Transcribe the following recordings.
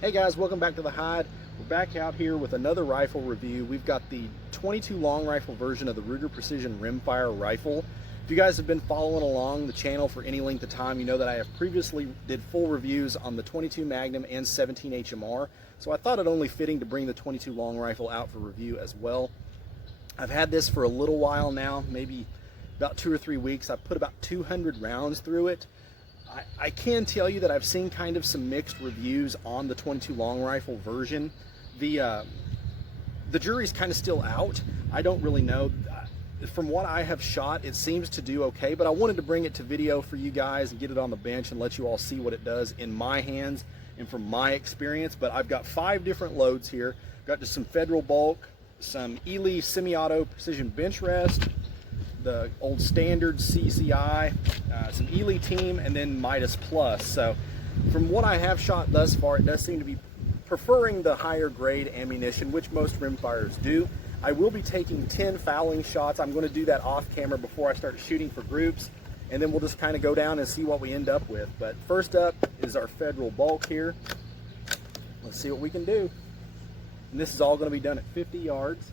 Hey guys, welcome back to the Hide. We're back out here with another rifle review. We've got the 22 long rifle version of the Ruger Precision Rimfire rifle. If you guys have been following along the channel for any length of time, you know that I have previously did full reviews on the 22 Magnum and 17 HMR, so I thought it only fitting to bring the 22 long rifle out for review as well. I've had this for a little while now, maybe about 2 or 3 weeks. I've put about 200 rounds through it. I can tell you that I've seen kind of some mixed reviews on the 22 long rifle version. The jury's kind of still out. I don't really know. From what I have shot, it seems to do okay, but I wanted to bring it to video for you guys and get it on the bench and let you all see what it does in my hands and from my experience. But I've got 5 different loads here. Got just some Federal bulk, some Ely semi-auto precision bench rest, the old standard CCI, some Ely team, and then Midas Plus. So from what I have shot thus far, it does seem to be preferring the higher grade ammunition, which most rimfires do. I will be taking 10 fouling shots. I'm going to do that off camera before I start shooting for groups, and then we'll just kind of go down and see what we end up with. But first up is our Federal bulk here. Let's see what we can do. And this is all going to be done at 50 yards.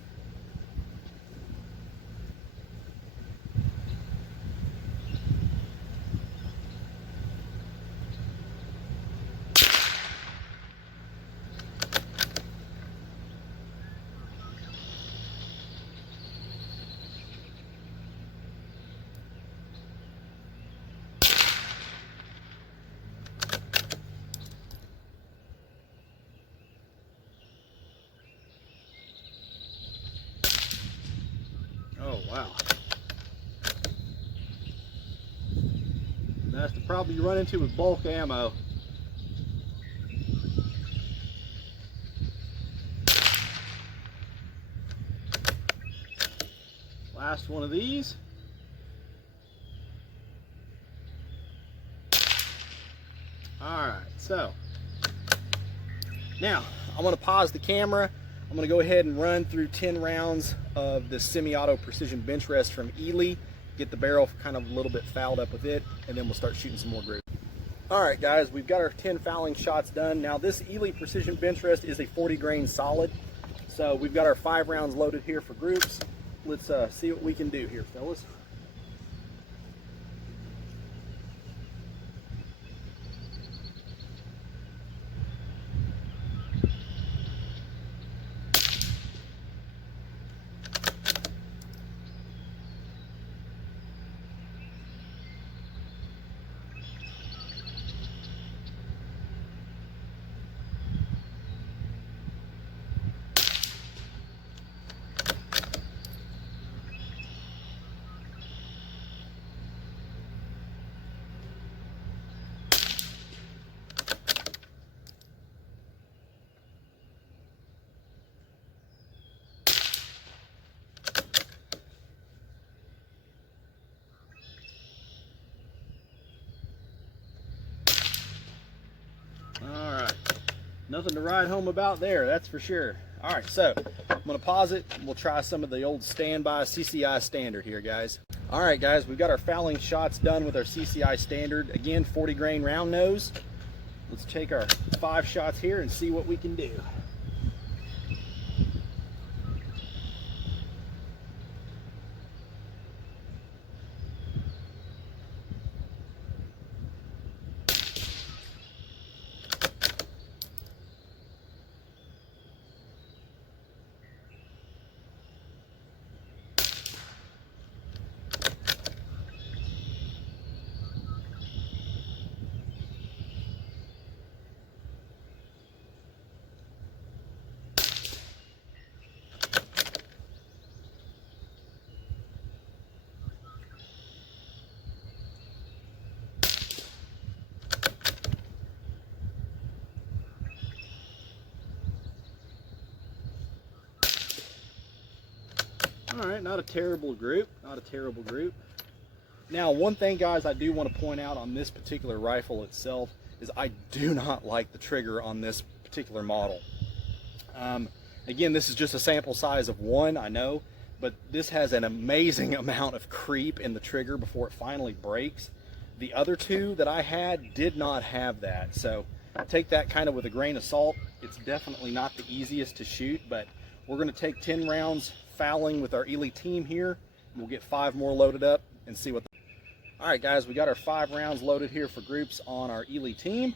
Oh, wow. That's the problem you run into with bulk ammo. Last one of these. Alright, so now I'm going to pause the camera. I'm going to go ahead and run through 10 rounds of the semi-auto precision bench rest from Ely, get the barrel kind of a little bit fouled up with it, and then we'll start shooting some more groups. Alright guys, we've got our 10 fouling shots done. Now this Ely precision bench rest is a 40 grain solid, so we've got our 5 rounds loaded here for groups. Let's see what we can do here, fellas. Nothing to ride home about there, that's for sure. All right, so I'm gonna pause it. We'll try some of the old standby CCI standard here, guys. All right, guys, we've got our fouling shots done with our CCI standard. Again, 40 grain round nose. Let's take our 5 shots here and see what we can do. All right, not a terrible group, not a terrible group. Now, one thing, guys, I do want to point out on this particular rifle itself is I do not like the trigger on this particular model. Again, this is just a sample size of 1, I know, but this has an amazing amount of creep in the trigger before it finally breaks. The other 2 that I had did not have that, so take that kind of with a grain of salt. It's definitely not the easiest to shoot, but we're going to take 10 rounds fouling with our Ely team here. We'll get 5 more loaded up and see what. All right, guys, we got our 5 rounds loaded here for groups on our Ely team.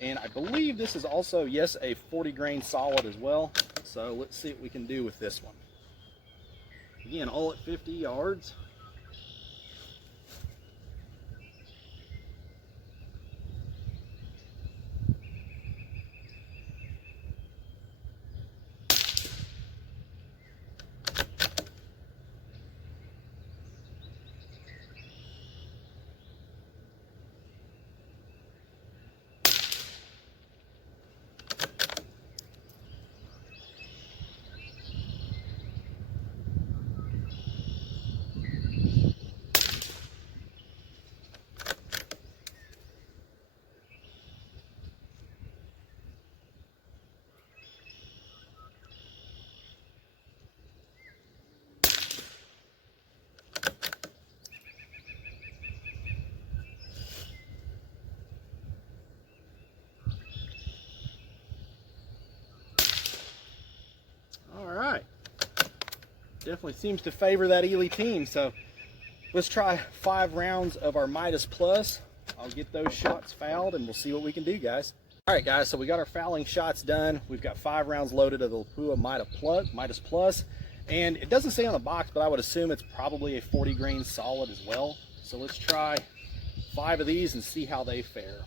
And I believe this is also, yes, a 40 grain solid as well. So let's see what we can do with this one. Again, all at 50 yards. Definitely seems to favor that Ely team. So let's try 5 rounds of our Midas Plus. I'll get those shots fouled and we'll see what we can do, guys. All right, guys, so we got our fouling shots done. We've got 5 rounds loaded of the Lapua Midas Plus. And it doesn't say on the box, but I would assume it's probably a 40 grain solid as well. So let's try 5 of these and see how they fare.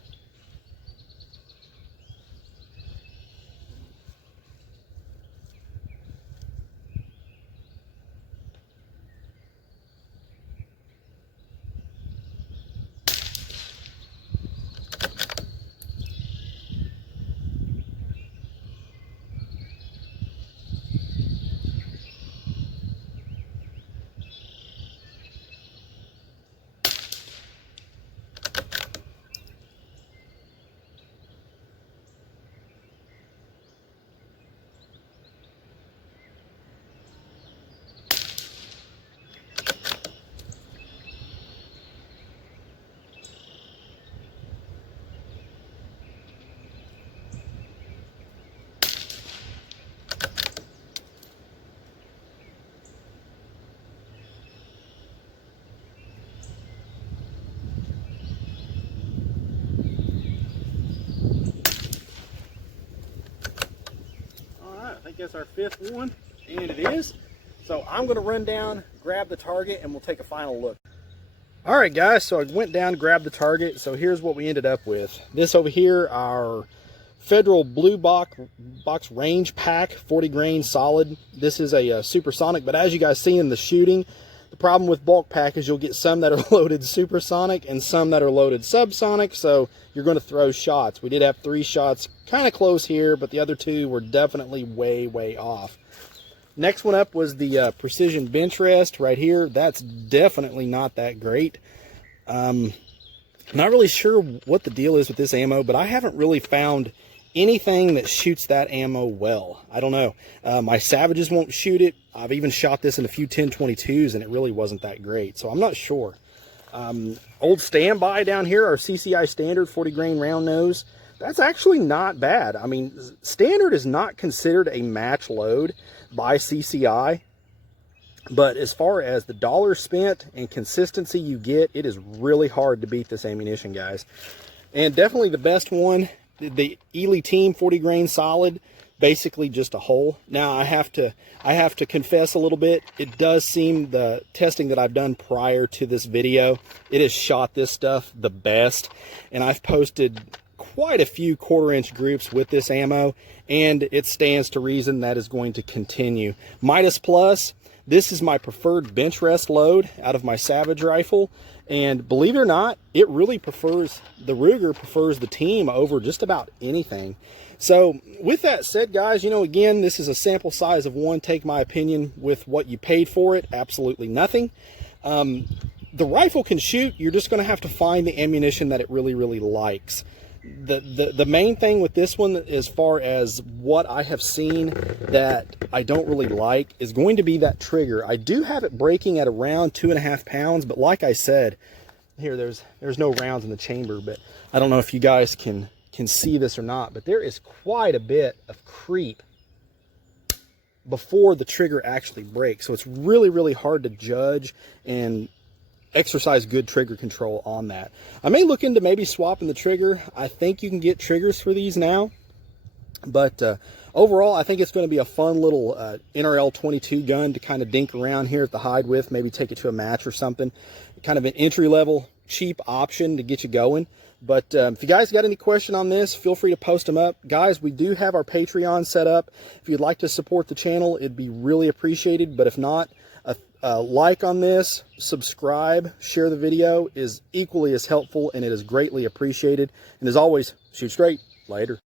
I think that's our 5th one, and it is. So I'm going to run down, grab the target, and we'll take a final look. All right, guys, so I went down, grabbed the target. So here's what we ended up with. This over here, our Federal Blue Box Range Pack 40 grain solid. This is a supersonic, but as you guys see in the shooting, the problem with bulk pack is you'll get some that are loaded supersonic and some that are loaded subsonic, so you're going to throw shots. We did have 3 shots kind of close here, but the other 2 were definitely way off. Next one up was the Precision Bench Rest right here. That's definitely not that great. Not really sure what the deal is with this ammo, but I haven't really found anything that shoots that ammo well. I don't know. My Savages won't shoot it. I've even shot this in a few 10-22s and it really wasn't that great, so I'm not sure. Old Standby down here, our CCI Standard 40 grain round nose. That's actually not bad. I mean, Standard is not considered a match load by CCI, but as far as the dollars spent and consistency you get, it is really hard to beat this ammunition, guys. And definitely the best one, the Ely Team 40 grain solid, basically just a hole. Now I have to confess a little bit. It does seem, the testing that I've done prior to this video, it has shot this stuff the best, and I've posted quite a few 1/4 inch groups with this ammo, and it stands to reason that is going to continue. Midas Plus, this is my preferred bench rest load out of my Savage rifle, and believe it or not, it really prefers, the Ruger prefers the Team over just about anything. So with that said, guys, you know, again, this is a sample size of 1. Take my opinion with what you paid for it. Absolutely nothing. The rifle can shoot. You're just going to have to find the ammunition that it really likes. The main thing with this one, as far as what I have seen that I don't really like, is going to be that trigger. I do have it breaking at around 2.5 pounds, but like I said, here there's no rounds in the chamber, but I don't know if you guys can can see this or not, but there is quite a bit of creep before the trigger actually breaks. So it's really, really hard to judge and exercise good trigger control on that. I may look into maybe swapping the trigger. I think you can get triggers for these now, but overall, I think it's going to be a fun little NRL 22 gun to kind of dink around here at the hide with, maybe take it to a match or something. Kind of an entry-level, cheap option to get you going. But if you guys got any question on this, feel free to post them up. Guys, we do have our Patreon set up. If you'd like to support the channel, it'd be really appreciated. But if not, a like on this, subscribe, share the video is equally as helpful, and it is greatly appreciated. And as always, shoot straight. Later.